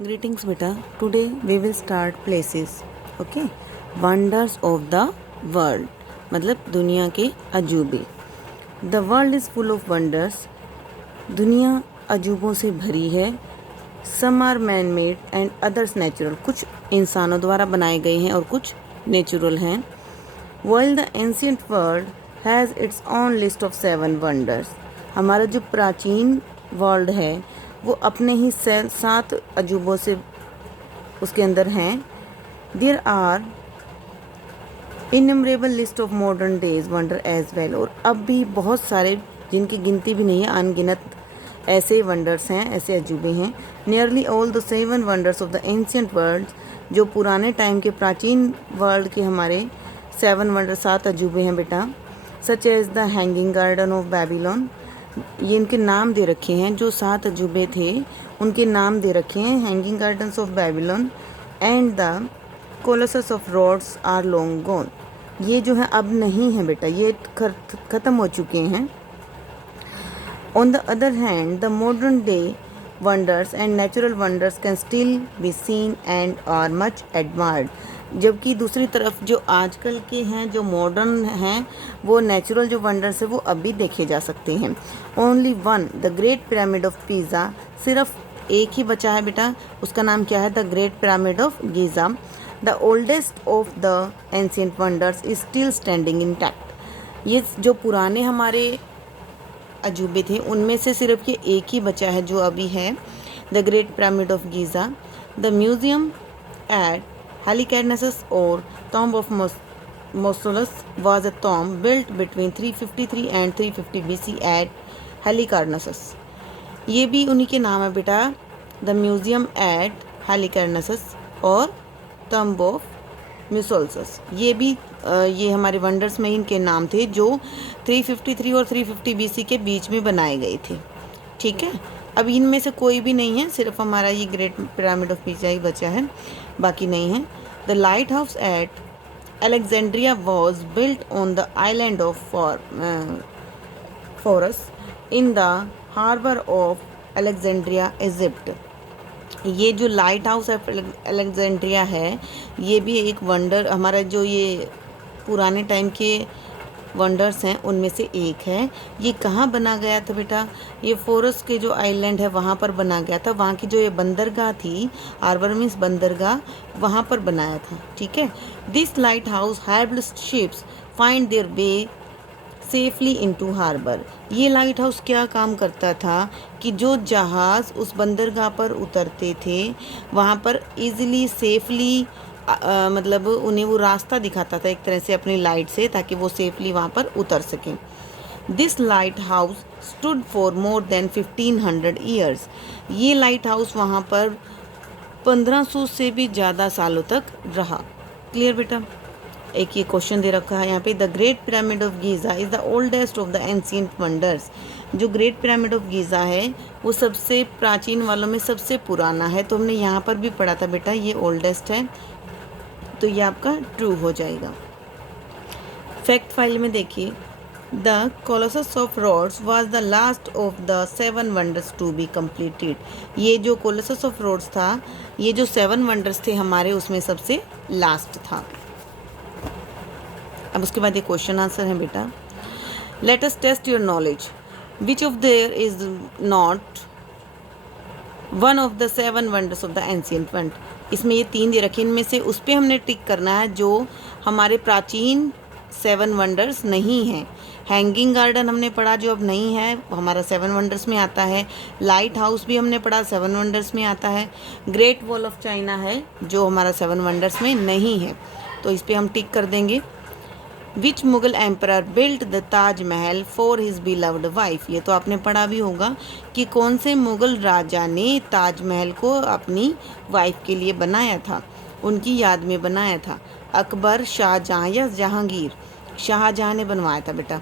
Greetings beta. Today we will start places. Okay. Wonders of the world. मतलब दुनिया के अजूबे. The world is full of wonders. दुनिया अजूबों से भरी है. Some are man-made and others natural. कुछ इंसानों द्वारा बनाए गए हैं और कुछ नेचुरल हैं. While the ancient world has its own list of 7 wonders. हमारा जो प्राचीन वर्ल्ड है वो अपने ही 7 अजूबों से उसके अंदर हैं. There are innumerable list of modern days wonder as well. और अब भी बहुत सारे जिनकी गिनती भी नहीं है, अनगिनत ऐसे वंडर्स हैं, ऐसे अजूबे हैं. Nearly all the 7 wonders of the ancient world. जो पुराने टाइम के प्राचीन वर्ल्ड के हमारे 7 वंडर 7 अजूबे हैं बेटा. Such as the hanging garden of Babylon. ये इनके नाम दे रखे हैं. जो 7 अजूबे थे उनके नाम दे रखे हैं. Hanging gardens of Babylon and the Colossus of Rhodes are long gone. ये जो है अब नहीं है बेटा, ये ख़त्म हो चुके हैं. On the other hand the modern day wonders and natural wonders can still be seen and are much admired. जबकि दूसरी तरफ जो आजकल के हैं, जो मॉडर्न हैं, वो नेचुरल जो वंडर्स है वो अभी देखे जा सकते हैं. Only one the great pyramid of pizza. सिर्फ एक ही बचा है बेटा, उसका नाम क्या है? The great pyramid of Giza. The oldest of the ancient wonders is still standing intact. ये जो पुराने हमारे अजूबे थे उनमें से सिर्फ ये एक ही बचा है जो अभी है, the great pyramid of Giza. The museum at Halicarnassus or tomb of Mausolus was a tomb built between 353 and 350 BC at Halicarnassus. ये भी उन्हीं के नाम है बेटा, द म्यूज़ियम एट Halicarnassus और tomb of Mausolus. ये भी ये हमारे वंडर्स में इनके नाम थे जो 353 और 350 BC के बीच में बनाए गए थे. ठीक है, अब इनमें से कोई भी नहीं है, सिर्फ हमारा ये ग्रेट पिरामिड ऑफ पीज़ा ही बचा है, बाकी नहीं है. The lighthouse at Alexandria was built on the island of Pharos in the harbour of Alexandria Egypt. ये जो लाइट हाउस ऑफ अलेक्जेंड्रिया है ये भी एक वंडर, हमारा जो ये पुराने टाइम के वंडर्स हैं उनमें से एक है. ये कहाँ बना गया था बेटा? ये फोरस के जो आइलैंड है वहाँ पर बना गया था. वहाँ की जो ये बंदरगाह थी, हार्बर मीन्स बंदरगाह, वहाँ पर बनाया था. ठीक है. This lighthouse helped ships find their way safely into harbour. ये लाइट हाउस क्या काम करता था कि जो जहाज़ उस बंदरगाह पर उतरते थे वहाँ पर इजीली सेफली मतलब उन्हें वो रास्ता दिखाता था एक तरह से अपनी लाइट से, ताकि वो सेफली वहाँ पर उतर सकें. This light house stood for more then 1500 years. ये लाइट हाउस वहाँ पर 1500 से भी ज़्यादा सालों तक रहा. क्लियर बेटा? एक ये क्वेश्चन दे रखा है यहाँ पे, the great pyramid of Giza is the oldest of the ancient wonders. जो ग्रेट पिरामिड ऑफ गीज़ा है वो सबसे प्राचीन वालों में सबसे पुराना है. तो हमने यहाँ पर भी पढ़ा था बेटा ये ओल्डेस्ट है, तो ये आपका ट्रू हो जाएगा. फैक्ट फाइल में देखिए, the Colossus of Rhodes was the last of the 7 wonders to be completed. ये जो कोलोसस ऑफ रोड्स था, ये जो 7 वंडर्स थे हमारे, उसमें सबसे लास्ट था. अब उसके बाद ये क्वेश्चन आंसर है बेटा. Let us test your knowledge. Which of there is not one of the 7 wonders of the ancient world. इसमें ये 3 दे रखे, इनमें से उस पर हमने टिक करना है जो हमारे प्राचीन 7 वंडर्स नहीं हैं. हैंगिंग गार्डन हमने पढ़ा जो अब नहीं है, हमारा 7 वंडर्स में आता है. लाइट हाउस भी हमने पढ़ा 7 वंडर्स में आता है. ग्रेट वॉल ऑफ चाइना है जो हमारा 7 वंडर्स में नहीं है, तो इस पर हम टिक कर देंगे. विच Mughal emperor built the Taj Mahal for his beloved wife. ये तो आपने पढ़ा भी होगा कि कौन से मुगल राजा ने ताजमहल को अपनी वाइफ के लिए बनाया था, उनकी याद में बनाया था. अकबर, शाहजहाँ या जहांगीर? शाहजहाँ ने बनवाया था बेटा.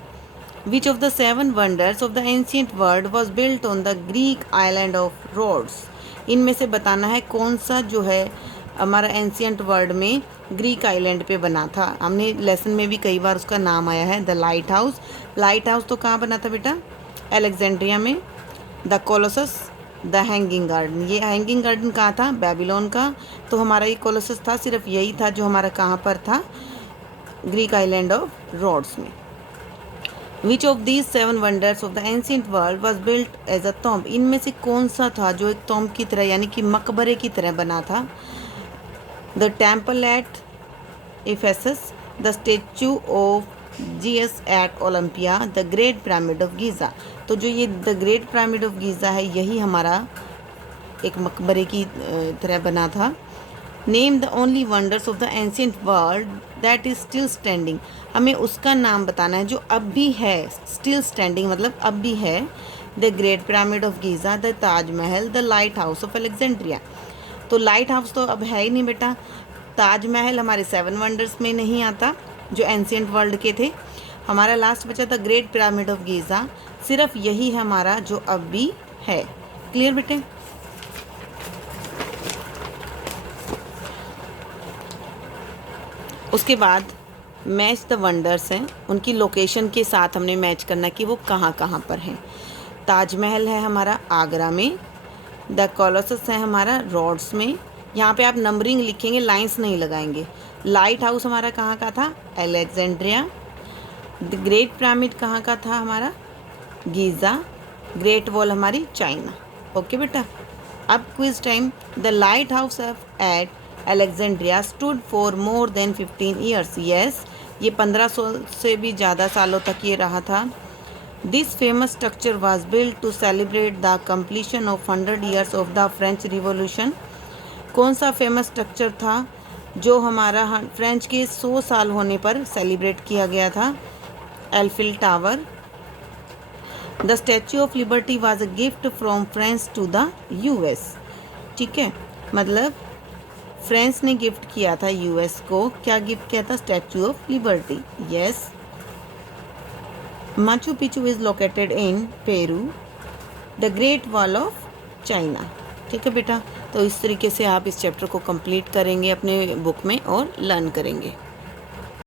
Which of the 7 wonders of the ancient world was built on the Greek island of Rhodes. इनमें से बताना है कौन सा जो है हमारा एंशियंट वर्ल्ड में ग्रीक आइलैंड पे बना था. हमने लेसन में भी कई बार उसका नाम आया है, the light house. Light house तो कहाँ बना था बेटा? अलेक्जेंड्रिया में. The Colossus the hanging garden. ये हैंगिंग गार्डन कहाँ था? बेबीलोन का। तो हमारा ये कोलोसस था, सिर्फ यही था जो हमारा कहाँ पर था? ग्रीक आइलैंड ऑफ रोड्स में। Which of these 7 wonders of the ancient world was built as a tomb? इनमें से कौन सा था जो एक टॉम्ब की तरह यानी कि मकबरे की तरह बना था? The temple at Ephesus, the statue of Zeus at Olympia, the great pyramid of Giza. तो जो ये the great pyramid of Giza है, यही हमारा एक मकबरे की तरह बना था। Name the only wonders of the ancient world that is still standing. हमें उसका नाम बताना है जो अब भी है, स्टिल स्टैंडिंग मतलब अब भी है। The great pyramid of Giza, the Taj Mahal, the light house of Alexandria. तो लाइट हाउस तो अब है ही नहीं बेटा। ताजमहल हमारे 7 वंडर्स में नहीं आता जो एंशिएंट वर्ल्ड के थे। हमारा लास्ट बचा था ग्रेट पिरामिड ऑफ गीज़ा, सिर्फ यही है हमारा जो अब भी है। क्लियर बेटे? उसके बाद मैच द वंडर्स हैं, उनकी लोकेशन के साथ हमने मैच करना कि वो कहाँ कहाँ पर हैं। ताजमहल है हमारा आगरा में, द कोलोसस है हमारा रोड्स में। यहाँ पे आप नंबरिंग लिखेंगे, लाइंस नहीं लगाएंगे। लाइट हाउस हमारा कहाँ का था? अलेक्जेंड्रिया। द ग्रेट पिरामिड कहाँ का था हमारा? गीज़ा। ग्रेट वॉल हमारी चाइना। ओके बेटा, अब quiz time. The lighthouse at Alexandria stood for more than 15 years. Yes, ये 1500 से भी ज़्यादा सालों तक ये रहा था। This famous structure was built to celebrate the completion of 100 years of the French revolution. कौन सा फेमस स्ट्रक्चर था जो हमारा फ्रेंच के 100 साल होने पर सेलिब्रेट किया गया था? Eiffel Tower. The Statue of Liberty was a gift from France to the US. ठीक है, मतलब फ्रांस ने गिफ्ट किया था यूएस को। क्या गिफ्ट किया था? Statue of liberty. Yes. Machu Picchu is located in Peru. The great wall of China. ठीक है बेटा, तो इस तरीके से आप इस चैप्टर को कंप्लीट करेंगे अपने बुक में और लर्न करेंगे।